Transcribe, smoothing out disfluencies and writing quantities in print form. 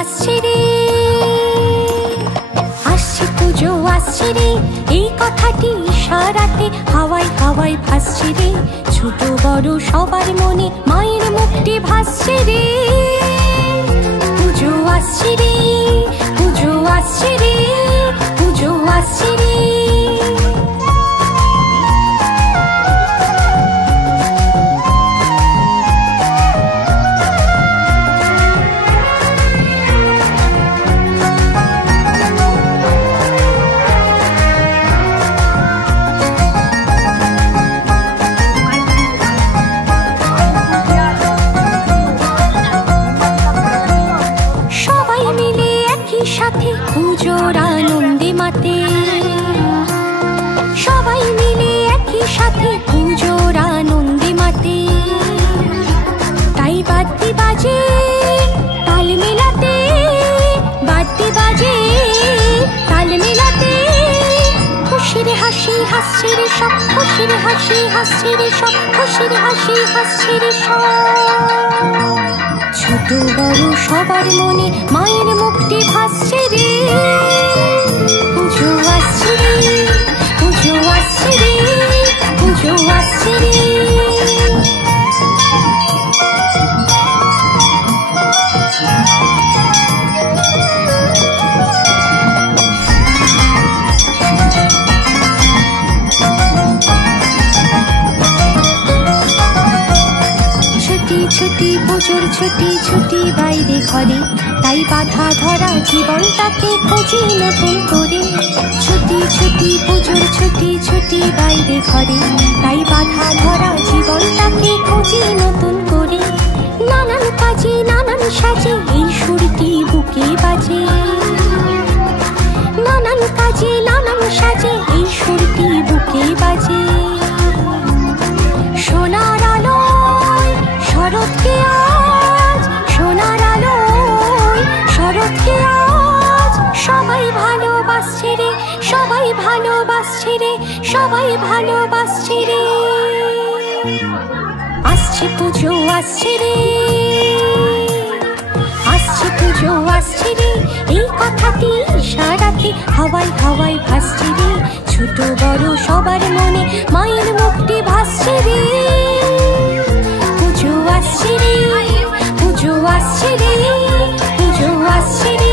আসছে রে, আসছে পুজো আসছে রে, এই কথাটি ইশারাতে হাওয়ায় হাওয়ায় ভাসছে রে। ছোট বড় সবার মনে মায়ের মুখটি ভাসছে রে। পুজো আসছে রে, পুজো আসছে রে, পুজো আসছে রে। সাথে পুজোর আনন্দে মাতে, সবাই মিলে একই সাথে পুজোর আনন্দে মাতে। তাই বাদ্যি বাজে তাল মেলাতে, বাদ্যি বাজে তাল মেলাতে। খুশির হাসি হাসছে রে সব, খুশির হাসি হাসছে রে সব, খুশির হাসি হাসছে রে সব। ছোট বড় সবার মনে মায়ের মুখটি ভাসছে রে। পুজো আসছে রে, পুজো আসছে রে, পুজো আসছে রে। ছুটি পুজোর ছুটি, ছুটি বাইরে ঘরে, তাই বাধা ধরা জীবনটাকে খুঁজি নতুন করে। ছুটি ছুটি পুজোর ছুটি, ছুটি বাইরে ঘরে, তাই বাধা ধরা জীবনটাকে খুঁজি নতুন করে। নানান কাজে নানান সাজে এই সুরটি বুকে বাজে, নানান কাজে নানান সাজে এই সুরটি বুকে বাজে। সোনার আলোয় শরৎকে আজ, সোনার আলোয় শরৎকে আজ। সবাই ভালোবাসছে রে, সবাই ভালোবাসছে রে, সবাই ভালোবাসছে রে। আসছে পুজো আসছে রে, আসছে পুজো আসছে রে, এই কথাটি ইশারাতে হাওয়ায় হাওয়ায় ভাসছে রে। ছোট বড় সবার মনে মায়ের মুখটি ভাসছে রে। পুজো আসছে রে, পুজো আসছে রে, পুজো আসছে রে।